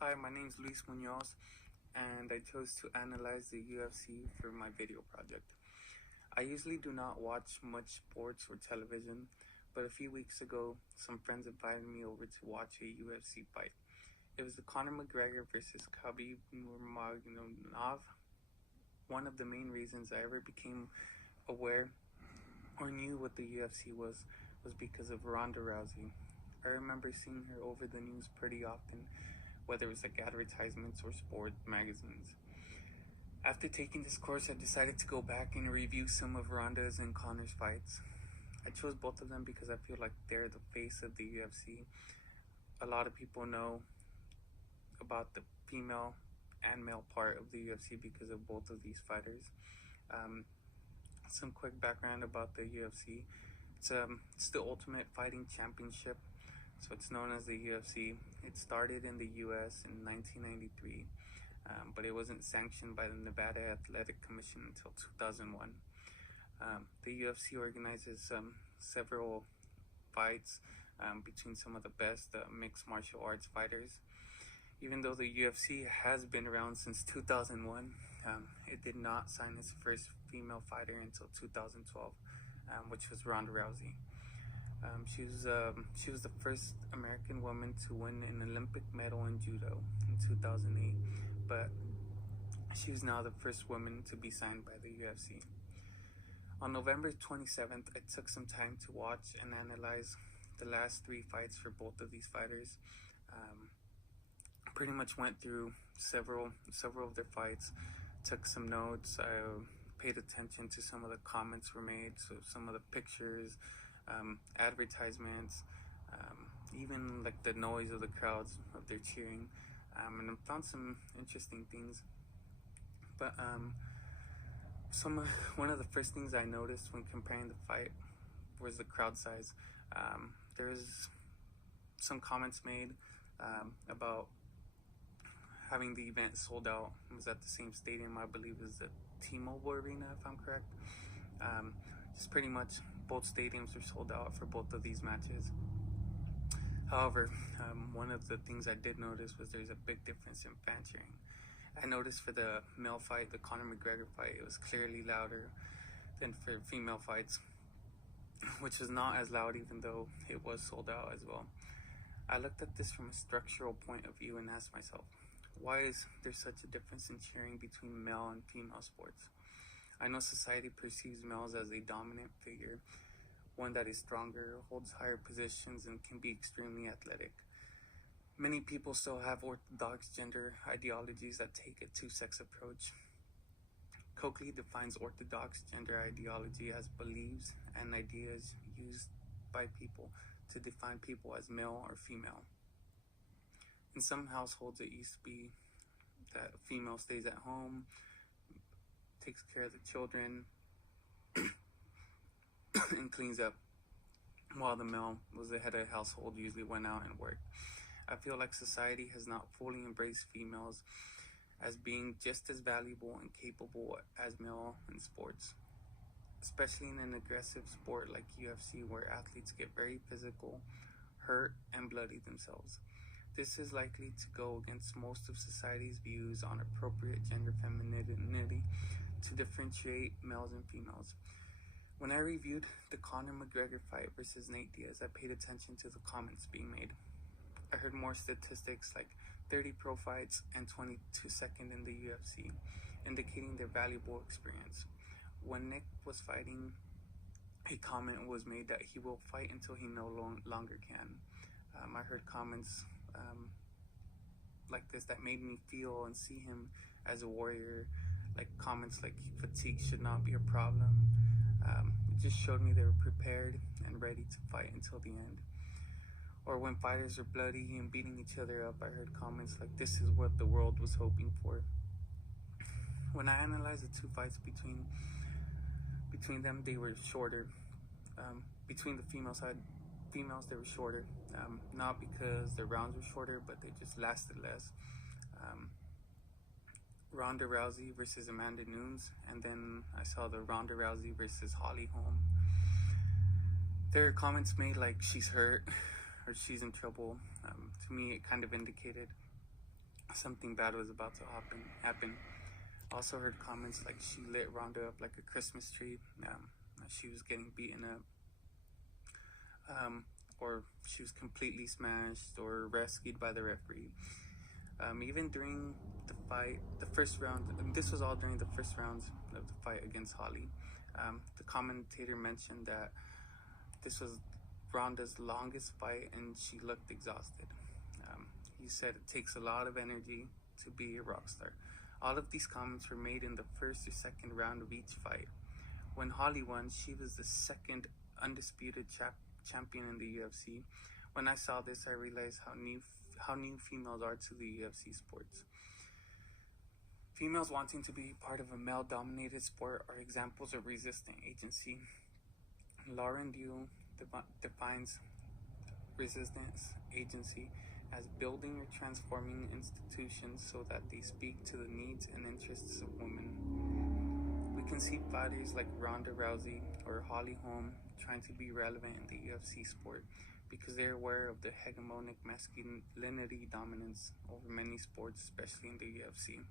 Hi, my name is Luis Munoz, and I chose to analyze the UFC for my video project. I usually do not watch much sports or television, but a few weeks ago, some friends invited me over to watch a UFC fight. It was the Conor McGregor versus Khabib Nurmagomedov. One of the main reasons I ever became aware or knew what the UFC was because of Ronda Rousey. I remember seeing her over the news pretty often, whether it was like advertisements or sport magazines. After taking this course, I decided to go back and review some of Ronda's and Conor's fights. I chose both of them because I feel like they're the face of the UFC. A lot of people know about the female and male part of the UFC because of both of these fighters. Um, some quick background about the UFC. It's the Ultimate Fighting Championship, so it's known as the UFC. It started in the US in 1993, but it wasn't sanctioned by the Nevada Athletic Commission until 2001. The UFC organizes several fights between some of the best mixed martial arts fighters. Even though the UFC has been around since 2001, it did not sign its first female fighter until 2012, which was Ronda Rousey. She was the first American woman to win an Olympic medal in judo in 2008, but she was now the first woman to be signed by the UFC. On November 27th, I took some time to watch and analyze the last three fights for both of these fighters. Pretty much went through several of their fights, took some notes. I paid attention to some of the comments were made, so some of the pictures, advertisements, even like the noise of the crowds of their cheering, and I found some interesting things. But one of the first things I noticed when comparing the fight was the crowd size. There's some comments made about having the event sold out. It was at the same stadium, I believe, as the T-Mobile Arena, if I'm correct. Just pretty much both stadiums are sold out for both of these matches. However, one of the things I did notice was there's a big difference in fan cheering. I noticed for the male fight, the Conor McGregor fight, it was clearly louder than for female fights, which was not as loud even though it was sold out as well. I looked at this from a structural point of view and asked myself, why is there such a difference in cheering between male and female sports? I know society perceives males as a dominant figure, one that is stronger, holds higher positions, and can be extremely athletic. Many people still have orthodox gender ideologies that take a two-sex approach. Coakley defines orthodox gender ideology as beliefs and ideas used by people to define people as male or female. In some households, it used to be that a female stays at home, takes care of the children, and cleans up, while the male was the head of the household, usually went out and worked. I feel like society has not fully embraced females as being just as valuable and capable as male in sports, especially in an aggressive sport like UFC, where athletes get very physical, hurt, and bloody themselves. This is likely to go against most of society's views on appropriate gender femininity to differentiate males and females. When I reviewed the Conor McGregor fight versus Nate Diaz, I paid attention to the comments being made. I heard more statistics like 30 pro fights and 22nd in the UFC, indicating their valuable experience. When Nick was fighting, a comment was made that he will fight until he no longer can. I heard comments like this that made me feel and see him as a warrior, like comments like fatigue should not be a problem. It just showed me they were prepared and ready to fight until the end. Or when fighters are bloody and beating each other up, I heard comments like, this is what the world was hoping for. When I analyzed the two fights between them, they were shorter. Between the females, they were shorter. Not because their rounds were shorter, but they just lasted less. Ronda Rousey versus Amanda Nunes, and then I saw the Ronda Rousey versus Holly Holm. There are comments made like she's hurt or she's in trouble. To me, it kind of indicated something bad was about to happen. Also heard comments like she lit Ronda up like a Christmas tree. She was getting beaten up, or she was completely smashed or rescued by the referee. Even during the fight, the first round, and this was all during the first round of the fight against Holly. The commentator mentioned that this was Ronda's longest fight and she looked exhausted. He said it takes a lot of energy to be a rock star. All of these comments were made in the first or second round of each fight. When Holly won, she was the second undisputed champion in the UFC. When I saw this, I realized how new females are to the UFC sports. Females wanting to be part of a male-dominated sport are examples of resistant agency. Lauren Dew defines resistance agency as building or transforming institutions so that they speak to the needs and interests of women. We can see fighters like Ronda Rousey or Holly Holm trying to be relevant in the UFC sport because they're aware of the hegemonic masculinity dominance over many sports, especially in the UFC.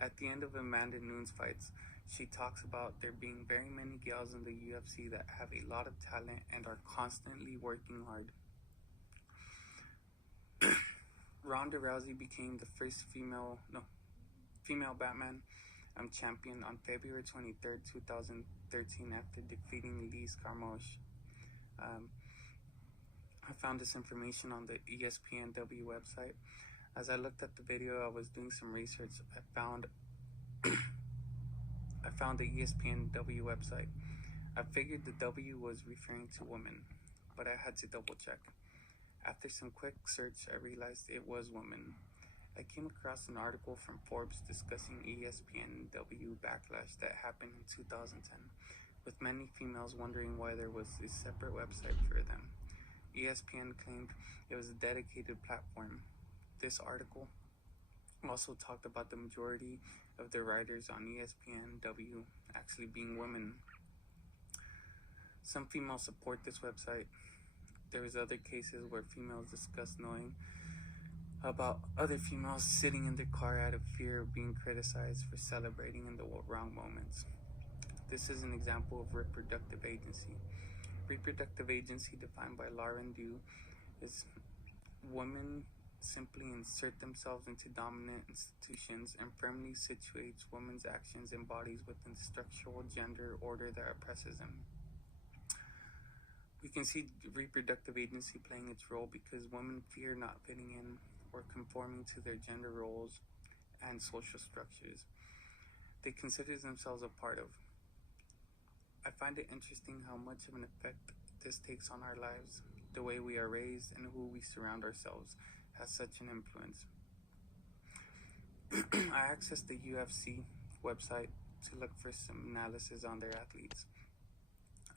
At the end of Amanda Nunes fights, she talks about there being very many gals in the UFC that have a lot of talent and are constantly working hard. Ronda Rousey became the first female Batman champion on February 23rd, 2013 after defeating Liz Carmouche. I found this information on the ESPNW website. As I looked at the video, I was doing some research. I found the ESPNW website. I figured the W was referring to women, but I had to double check. After some quick search, I realized it was women. I came across an article from Forbes discussing ESPNW backlash that happened in 2010, with many females wondering why there was a separate website for them. ESPN claimed it was a dedicated platform. This article also talked about the majority of the writers on ESPNW actually being women. Some females support this website. There was other cases where females discussed knowing about other females sitting in their car out of fear of being criticized for celebrating in the wrong moments. This is an example of reproductive agency. Reproductive agency, defined by Lauren Dew, is women simply insert themselves into dominant institutions and firmly situates women's actions and bodies within the structural gender order that oppresses them. We can see reproductive agency playing its role because women fear not fitting in or conforming to their gender roles and social structures they consider themselves a part of. I find it interesting how much of an effect this takes on our lives. The way we are raised and who we surround ourselves has such an influence. I accessed the UFC website to look for some analysis on their athletes.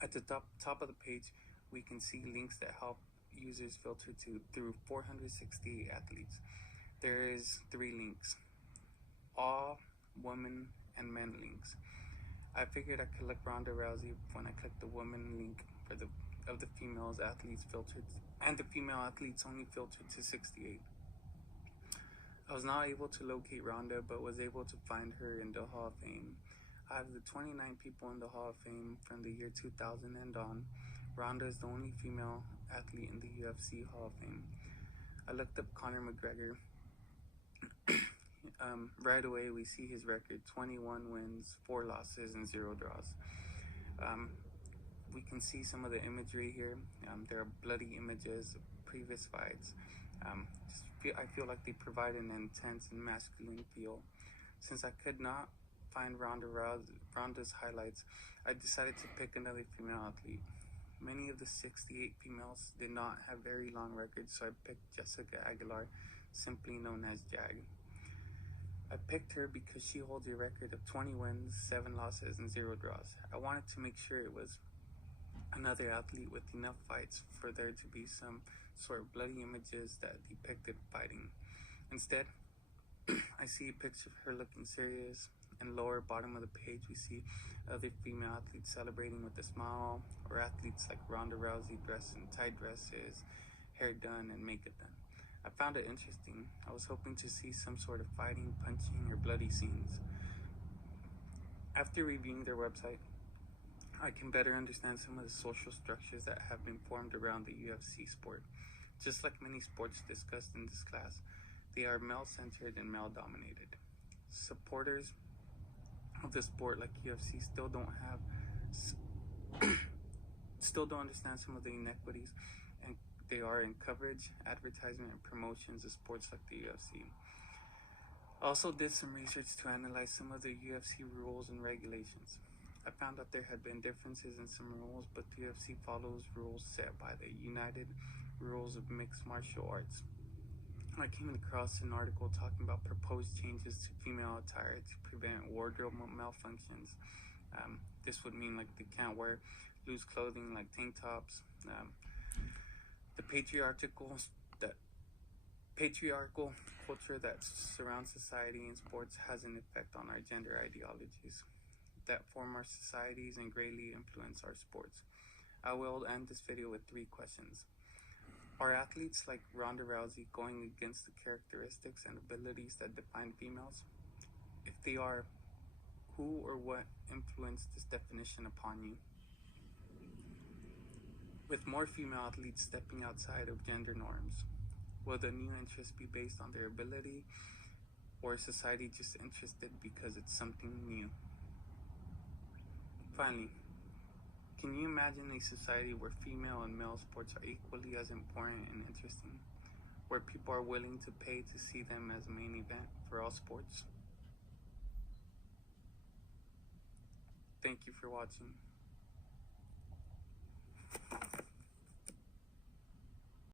At the top of the page, we can see links that help users filter through 468 athletes. There is 3 links, all women and men links. I figured I could look Ronda Rousey when I clicked the women link of the females athletes filtered, and the female athletes only filtered to 68. I was not able to locate Ronda, but was able to find her in the Hall of Fame. Out of the 29 people in the Hall of Fame from the year 2000 and on, Ronda is the only female athlete in the UFC Hall of Fame. I looked up Conor McGregor. Right away, we see his record: 21 wins, 4 losses, and 0 draws. We can see some of the imagery here. There are bloody images of previous fights. I feel like they provide an intense and masculine feel. Since I could not find Ronda's highlights, I decided to pick another female athlete. Many of the 68 females did not have very long records, so I picked Jessica Aguilar, simply known as Jag. I picked her because she holds a record of 20 wins, 7 losses, and 0 draws. I wanted to make sure it was another athlete with enough fights for there to be some sort of bloody images that depicted fighting. Instead, I see a picture of her looking serious, and lower bottom of the page we see other female athletes celebrating with a smile, or athletes like Ronda Rousey dressed in tight dresses, hair done, and makeup done. I found it interesting. I was hoping to see some sort of fighting, punching, or bloody scenes. After reviewing their website, I can better understand some of the social structures that have been formed around the UFC sport. Just like many sports discussed in this class, they are male-centered and male-dominated. Supporters of the sport like UFC still don't understand some of the inequities and they are in coverage, advertisement, and promotions of sports like the UFC. I also did some research to analyze some of the UFC rules and regulations. I found that there had been differences in some rules, but the UFC follows rules set by the United Rules of Mixed Martial Arts. I came across an article talking about proposed changes to female attire to prevent wardrobe malfunctions. This would mean like they can't wear loose clothing like tank tops. The patriarchal culture that surrounds society and sports has an effect on our gender ideologies that form our societies and greatly influence our sports. I will end this video with 3 questions. Are athletes like Ronda Rousey going against the characteristics and abilities that define females? If they are, who or what influenced this definition upon you? With more female athletes stepping outside of gender norms, will the new interest be based on their ability, or is society just interested because it's something new? Finally, can you imagine a society where female and male sports are equally as important and interesting, where people are willing to pay to see them as a main event for all sports? Thank you for watching.